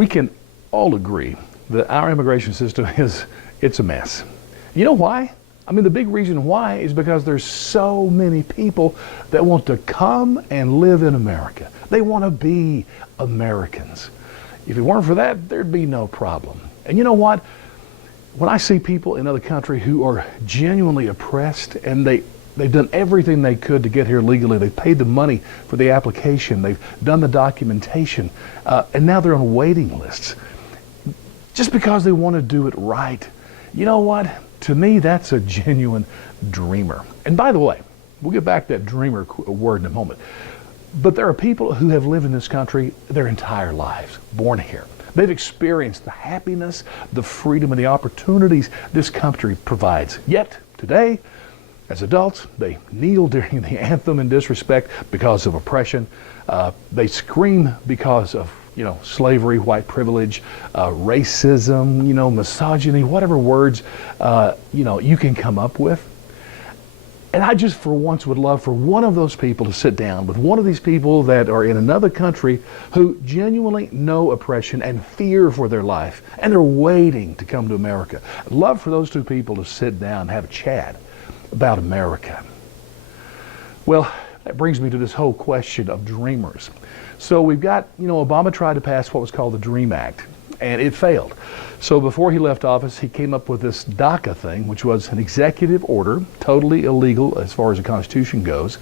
We can all agree that our immigration system it's a mess. You know why? I mean, the big reason why is because there's so many people that want to come and live in America. They want to be Americans. If it weren't for that, there'd be no problem. And you know what? When I see people in other countries who are genuinely oppressed and they've done everything they could to get here legally, they've paid the money for the application, they've done the documentation, and now they're on waiting lists just because they want to do it right. You know what? To me, that's a genuine dreamer. And by the way, we'll get back to that dreamer word in a moment. But there are people who have lived in this country their entire lives, born here. They've experienced the happiness, the freedom, and the opportunities this country provides. Yet, today, as adults, they kneel during the anthem in disrespect because of oppression. They scream because of slavery, white privilege, racism, misogyny, whatever words, you can come up with. And I just for once would love for one of those people to sit down with one of these people that are in another country who genuinely know oppression and fear for their life, and they're waiting to come to America. I'd love for those two people to sit down and have a chat about America. Well, that brings me to this whole question of dreamers. So we've got, Obama tried to pass what was called the DREAM Act, and it failed. So before he left office, he came up with this DACA thing, which was an executive order, totally illegal as far as the Constitution goes.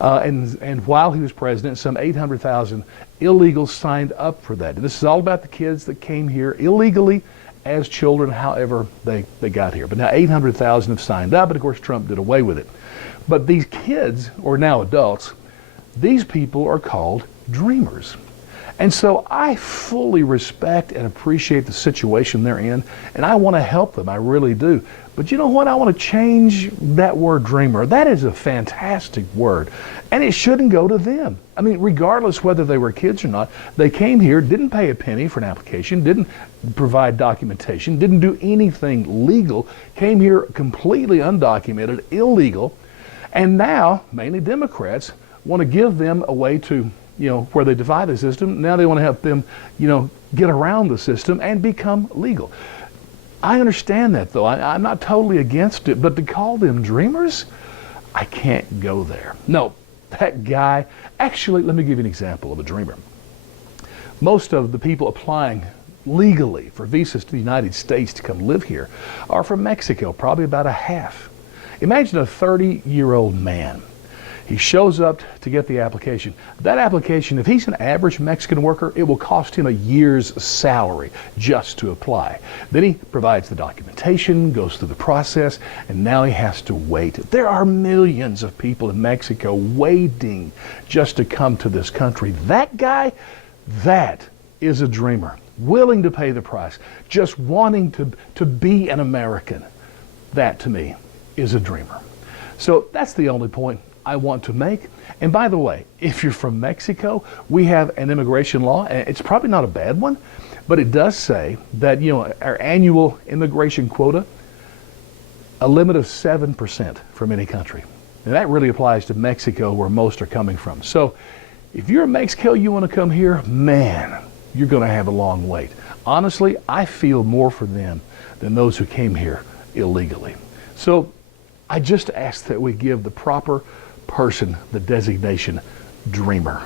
And while he was president, some 800,000 illegals signed up for that. And this is all about the kids that came here illegally as children, however they got here. But now 800,000 have signed up, and of course Trump did away with it. But these kids, or now adults, these people are called dreamers. And so I fully respect and appreciate the situation they're in, and I want to help them, I really do. But you know what? I want to change that word dreamer. That is a fantastic word, and it shouldn't go to them. I mean, regardless whether they were kids or not, they came here, didn't pay a penny for an application, didn't provide documentation, didn't do anything legal, came here completely undocumented, illegal, and now, mainly Democrats, want to give them a way to where they divide the system. Now they want to help them, get around the system and become legal. I understand that, though. I'm not totally against it, but to call them dreamers, I can't go there. No, that guy, actually, let me give you an example of a dreamer. Most of the people applying legally for visas to the United States to come live here are from Mexico, probably about a half. Imagine a 30-year-old man. He shows up to get the application. That application, if he's an average Mexican worker, it will cost him a year's salary just to apply. Then he provides the documentation, goes through the process, and now he has to wait. There are millions of people in Mexico waiting just to come to this country. That guy, that is a dreamer, willing to pay the price, just wanting to be an American. That, to me, is a dreamer. So that's the only point I want to make. And by the way, if you're from Mexico, we have an immigration law, and it's probably not a bad one, but it does say that, our annual immigration quota, a limit of 7% from any country. And that really applies to Mexico, where most are coming from. So if you're in Mexico, you want to come here, man, you're going to have a long wait. Honestly, I feel more for them than those who came here illegally. So I just ask that we give the proper person the designation dreamer.